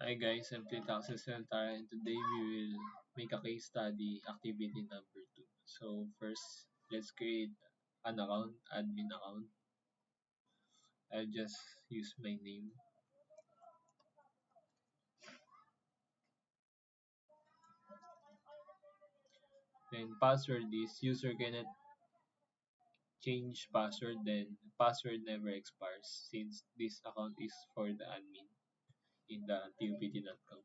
Hi guys, I'm Taxis Center and today we will make a case study activity number 2. So first, let's create an account, admin account. I'll just use my name. Then password is user cannot change password, then password never expires since this account is for the admin in the tupt.com.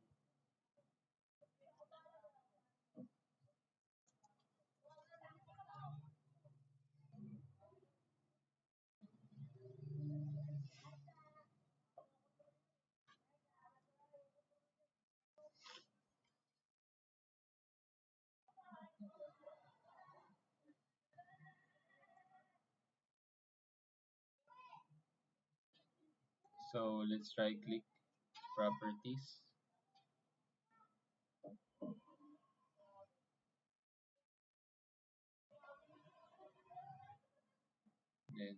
So let's right click properties, then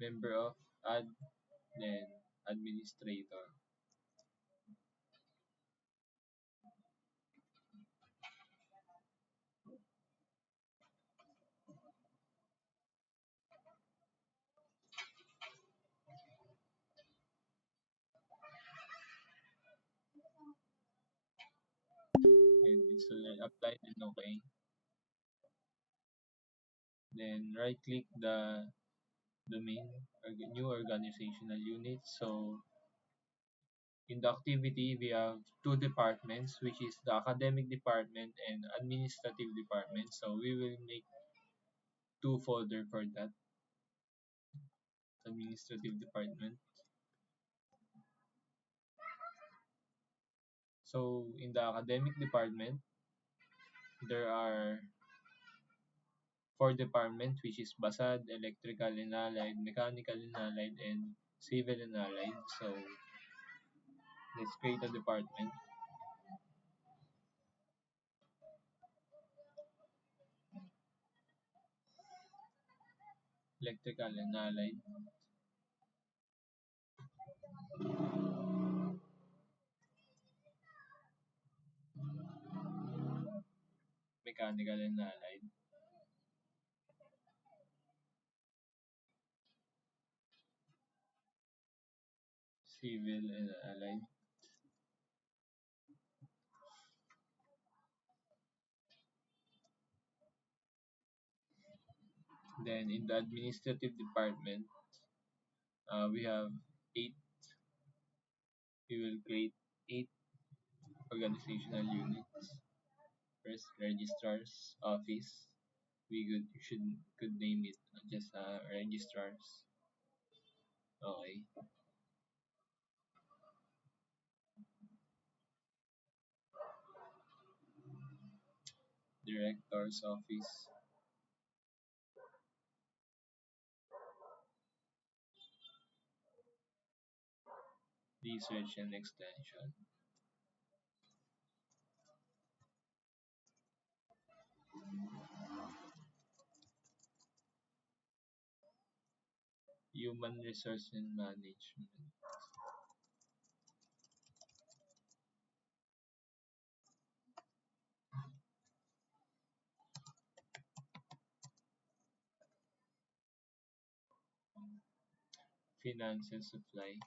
member of add, then administrator. And install apply and okay. Then right click the domain or new organizational unit. So in the activity we have two departments, which is the academic department and administrative department. So we will make two folder for that administrative department. So in the academic department there are four departments, which is Basad, Electrical and Allied, Mechanical and Allied, and Civil and Allied. So let's create a department. Electrical and Allied, Mechanical and Allied, Civil and Allied. Then in the administrative department, we have eight. We will create eight organizational units. First, registrars office. We could name it just registrars. Okay. Director's office. Research and extension. Human resource and management. Finance and supply.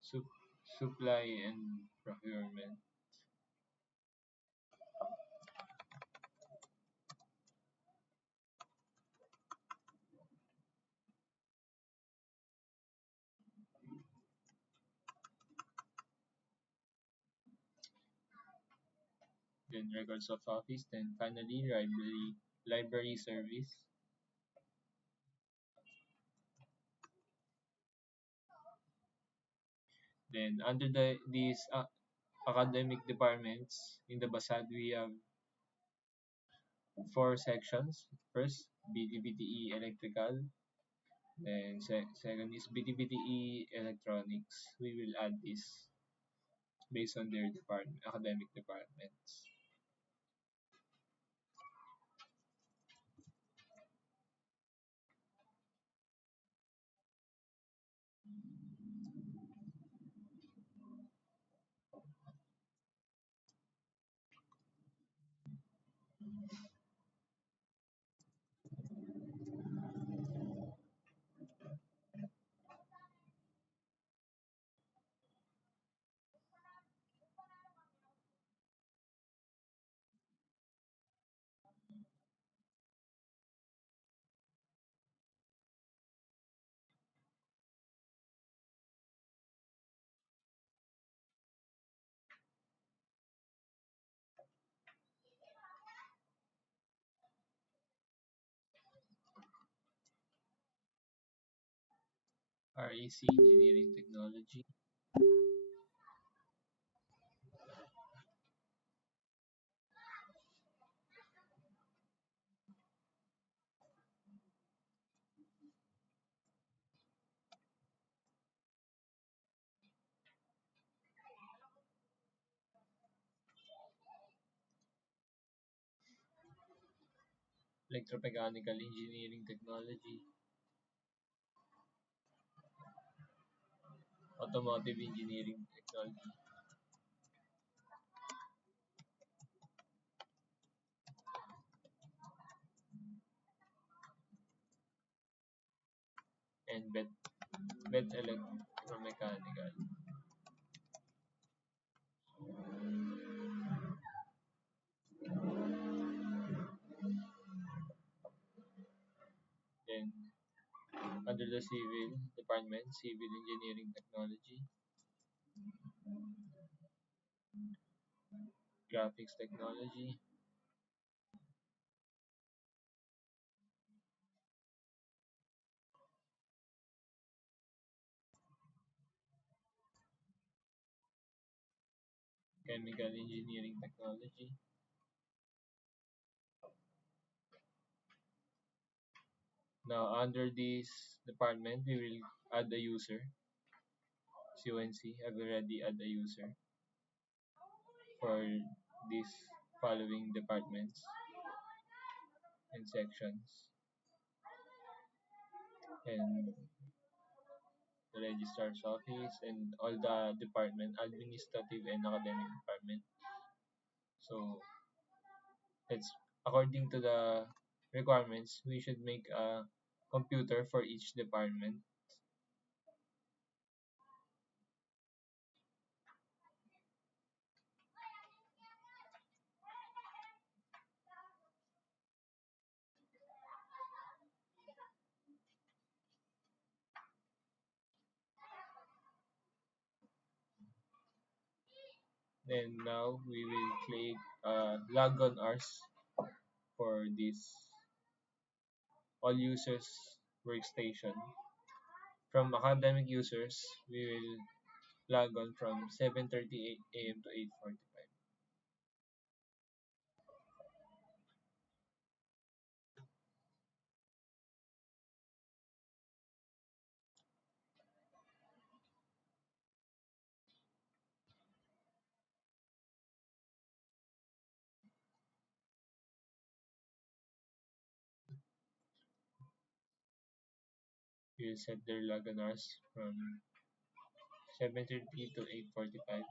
Sup- Supply and procurement. Then records of office. Then finally library service. Then under these academic departments in the Basad, we have four sections. First, BTBTE electrical. Then second is BTBTE electronics. We will add this based on their academic departments. REC Engineering Technology, Electromechanical Engineering Technology, Automotive Engineering Technology, and Bet Electromechanical. Then under the Civil Department, Civil Engineering Technology, Graphics Technology, Chemical Engineering Technology. Now under this department, we will add the user, CONC. I've already add the user for these following departments and sections, and the registrar's office and all the department, administrative and academic department. So it's according to the requirements, we should make a computer for each department. Then now we will click log on hours for this all users workstation. From academic users, we will log on from 7:30 a.m. to 8:45. We will set their log on hours from 7:30 to 8:45.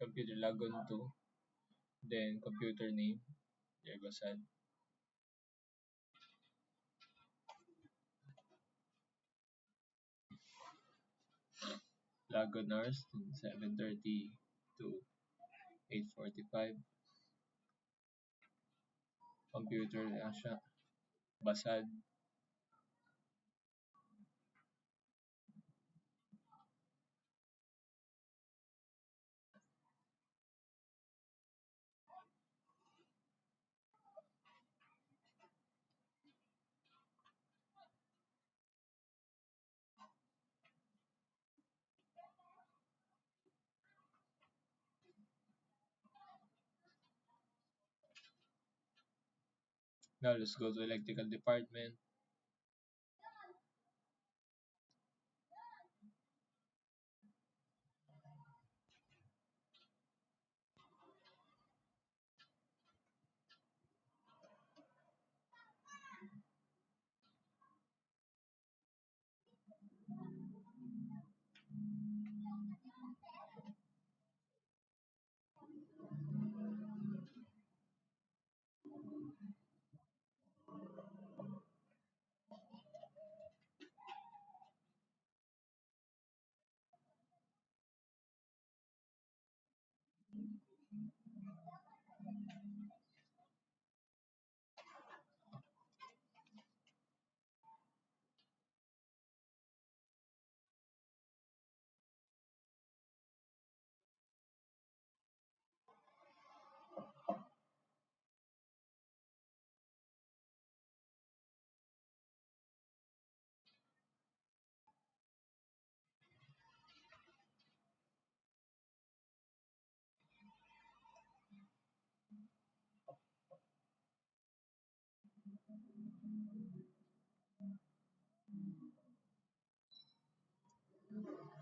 Computer log on to, then computer name, there goes add. Log on hours 7:30 to 8:45. Computer Asha Basad. Now let's go to electrical department.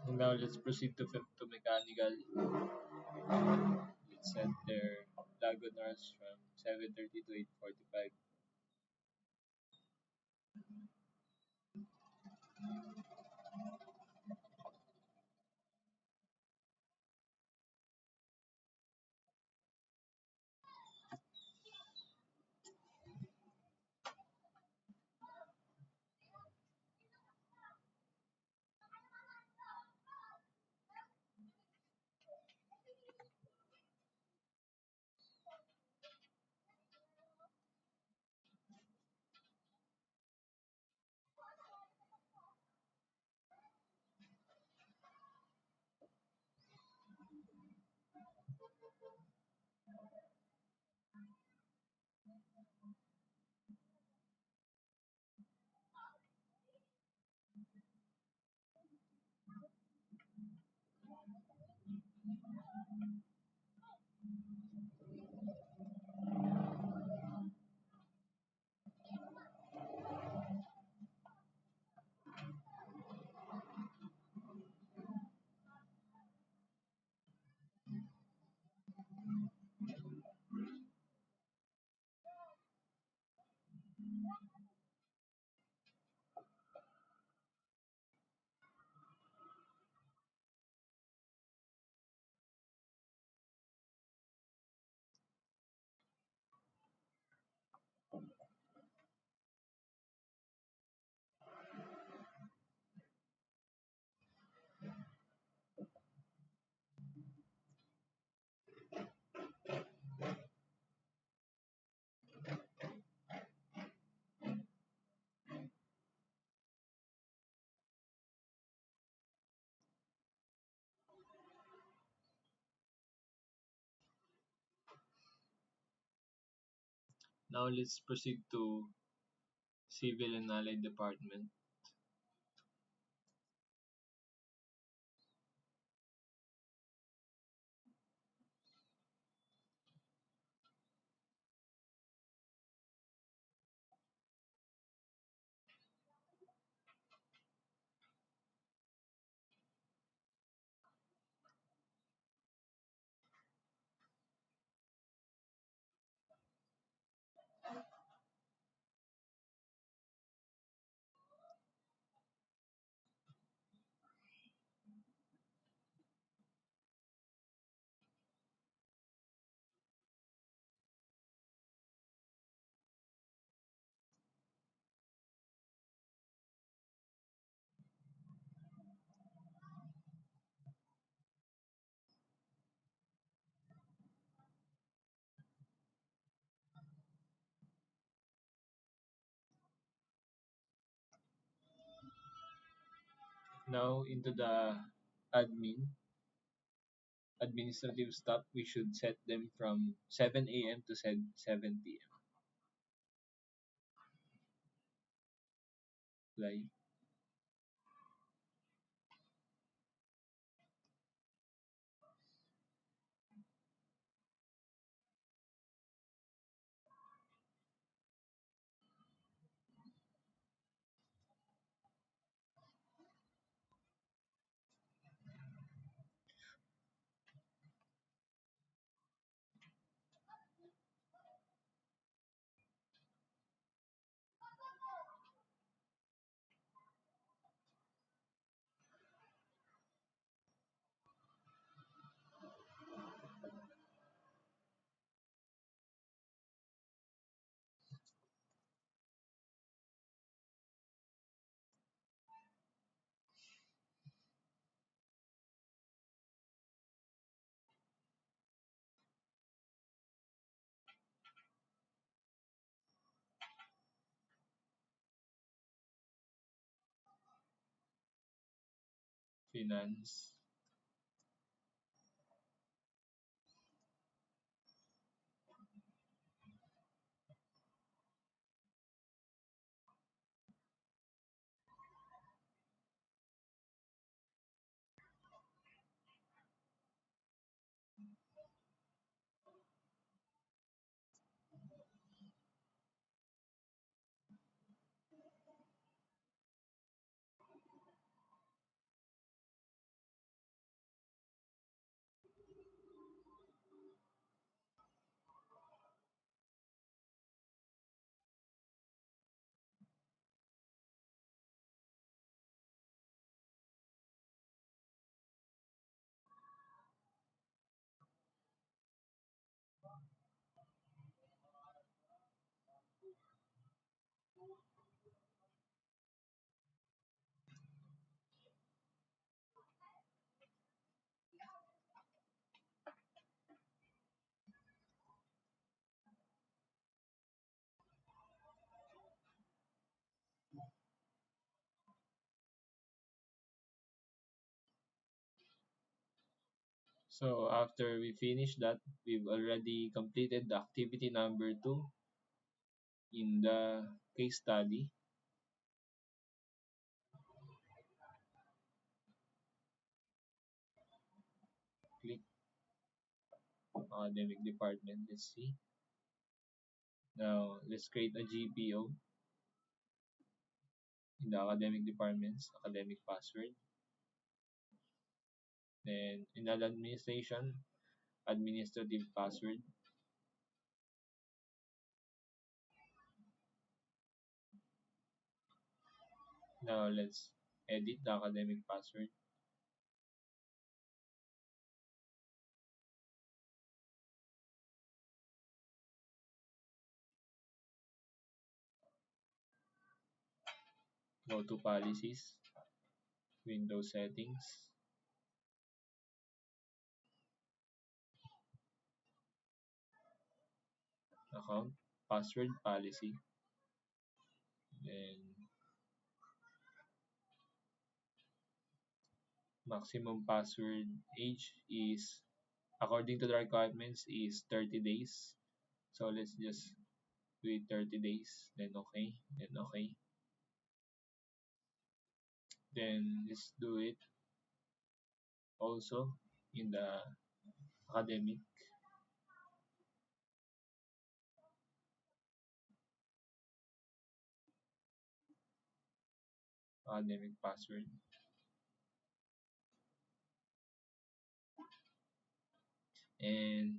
And now let's proceed to mechanical. Let's set their diagonals from 7:30 to 8:45. Now let's proceed to Civil and Allied Department. Now into the admin, administrative staff, we should set them from 7 a.m. to 7 p.m. Like finance, So after we finish that, we've already completed the activity number 2 in the case study. Click academic department. Let's see. Now let's create a GPO in the academic department's academic password. Then in the administration, administrative password. Now let's edit the academic password. Go to policies, Windows settings, account, password policy. Then maximum password age is according to the requirements is 30 days. So let's just do it 30 days. Then okay. Then okay. Then let's do it also in the academic academic password. And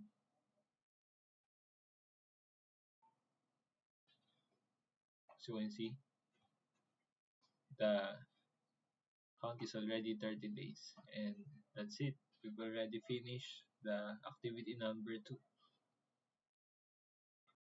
so you can see the count is already 30 days. And that's it. We've already finished the activity number 2.